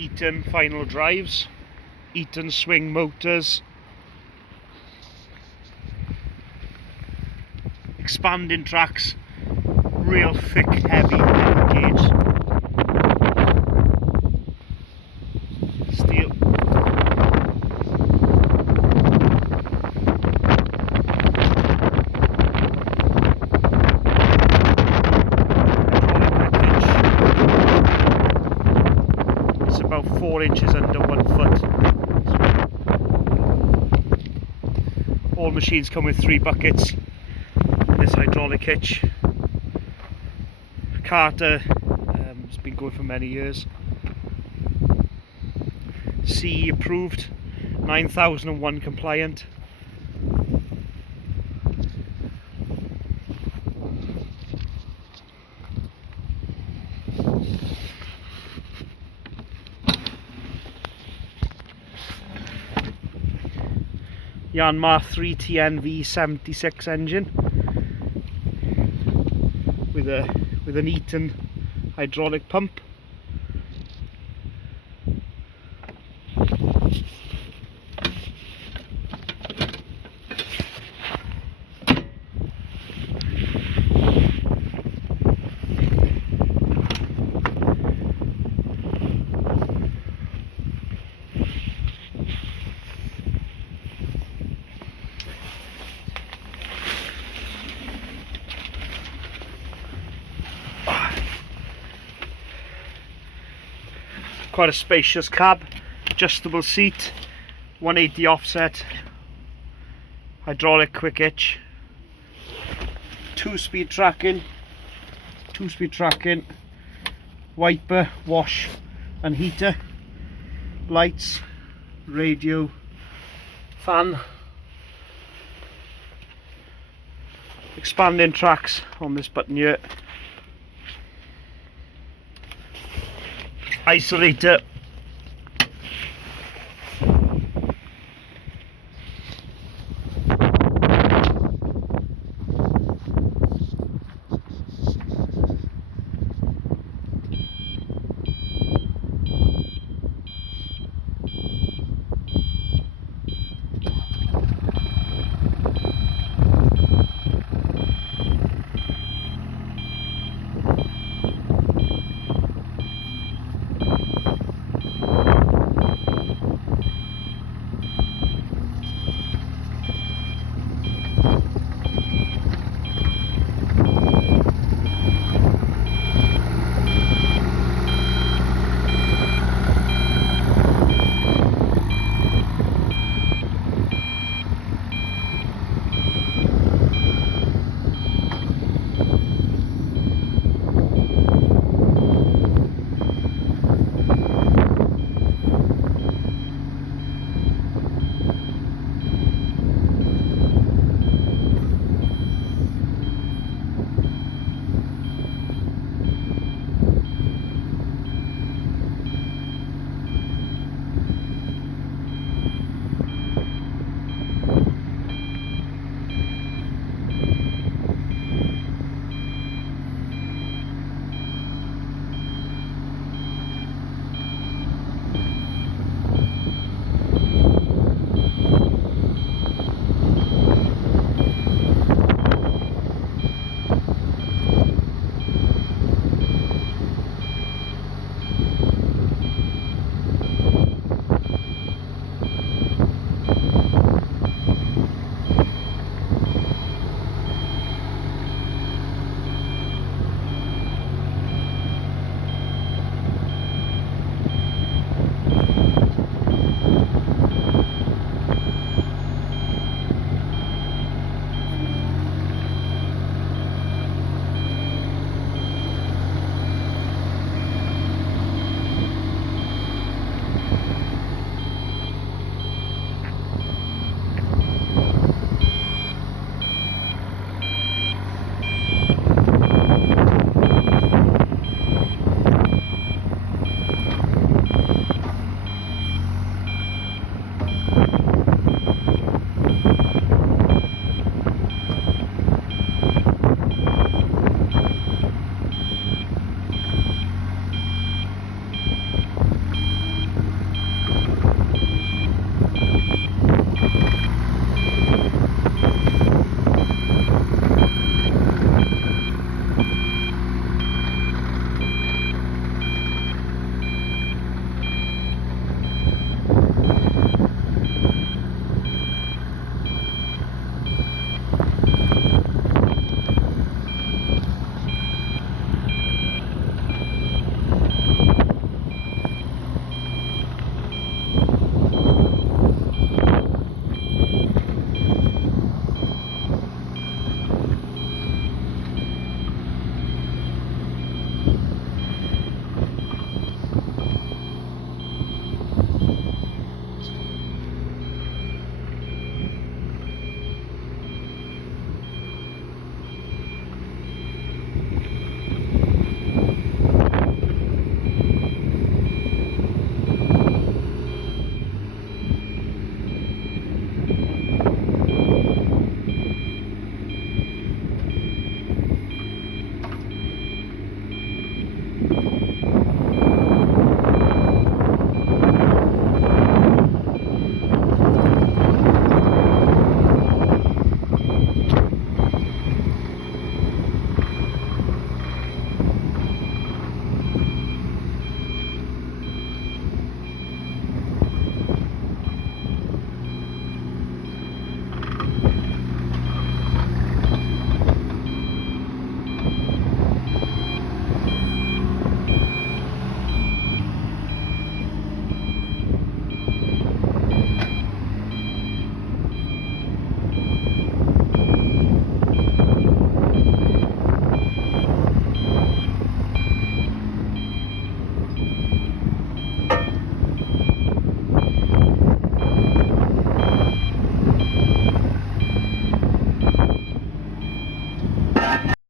Eaton final drives, Eaton swing motors, expanding tracks, real thick heavy gauge steel. It's about 4 inches under 1 foot. All machines come with 3 buckets. This hydraulic hitch. Carter has been going for many years. CE approved, 9001 compliant. Yanmar 3TN V76 engine with an Eaton hydraulic pump. Quite a spacious cab, adjustable seat, 180 offset, hydraulic quick hitch, 2-speed tracking, wiper, wash and heater, lights, radio, fan, expanding tracks on this button here, isolator